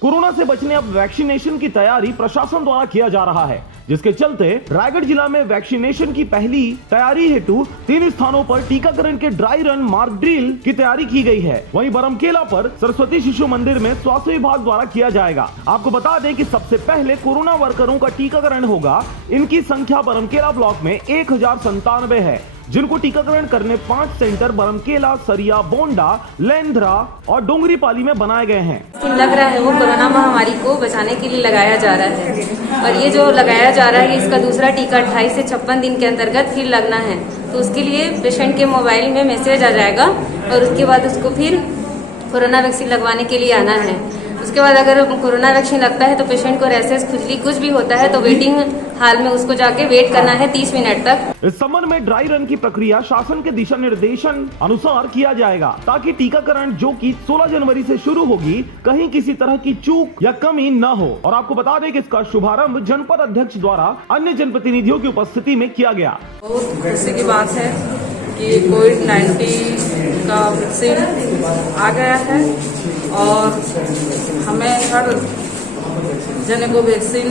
Corona से बचने अब वैक्सीनेशन की तैयारी प्रशासन द्वारा किया जा रहा है, जिसके चलते रायगढ़ जिला में वैक्सीनेशन की पहली तैयारी हेतु 3 स्थानों पर टीकाकरण के ड्राई रन मार्क ड्रिल की तैयारी की गई है। वहीं बरमकेला पर सरस्वती शिशु मंदिर में स्वास्थ्य विभाग द्वारा किया जाएगा। आपको बता दें कि सबसे पहले कोरोना वर्करों का टीकाकरण होगा। इनकी संख्या बरमकेला ब्लॉक में 1097 है, जिनको टीकाकरण करने 5 सेंटर बरमकेला, सरिया, बोंडा, लेंद्रा और डोंगरीपाली में बनाए गए हैं। लग रहा है वो कोरोना महामारी को बचाने के लिए लगाया जा रहा है, और ये जो लगाया जा रहा है इसका दूसरा टीका 28 से 56 दिन के अंतर्गत फिर लगना है। तो उसके लिए पेशेंट के मोबाइल में मैसेज आ जाएगा और उसके बाद उसको फिर कोरोना वैक्सीन लगवाने के लिए आना है। उसके बाद अगर कोरोना वैक्सीन लगता है तो पेशेंट को रैसेस, खुजली कुछ भी होता है तो वेटिंग हाल में उसको जाके वेट करना है 30 मिनट तक। इस संबंध में ड्राई रन की प्रक्रिया शासन के दिशा निर्देशन अनुसार किया जाएगा, ताकि टीकाकरण जो कि 16 जनवरी से शुरू होगी, कहीं किसी तरह की चूक या कमी न हो। और आपको बता दें कि इसका शुभारंभ जनपद अध्यक्ष द्वारा अन्य जनप्रतिनिधियों की उपस्थिति में किया गया। बहुत खुशी की बात है कि कोविड-19 का वैक्सीन आ गया है और हमें हर जन को वैक्सीन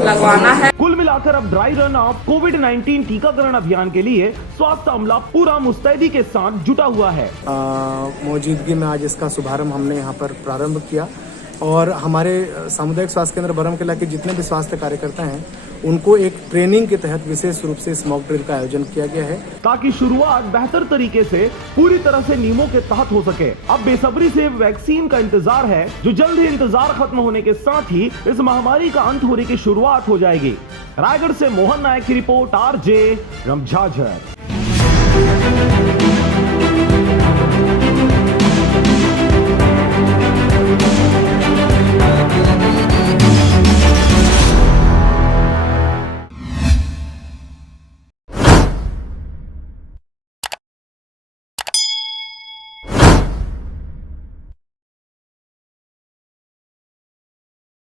लगवाना है। कुल मिलाकर अब ड्राई रन ऑफ कोविड-19 टीकाकरण अभियान के लिए स्वास्थ्य अमला पूरा मुस्तैदी के साथ जुटा हुआ है। मौजूदगी में आज इसका शुभारंभ हमने यहाँ पर प्रारंभ किया और हमारे सामुदायिक स्वास्थ्य केंद्र बरमकेला के जितने भी स्वास्थ्य कार्यकर्ता हैं उनको एक ट्रेनिंग के तहत विशेष रूप से इस मॉक ड्रिल का आयोजन किया गया है, ताकि शुरुआत बेहतर तरीके से पूरी तरह से नियमों के तहत हो सके। अब बेसब्री से वैक्सीन का इंतजार है, जो जल्द ही इंतजार खत्म होने के साथ ही इस महामारी का अंत होने की शुरुआत हो जाएगी। रायगढ़ से मोहन नायक की रिपोर्ट, आरजे रमझाझर।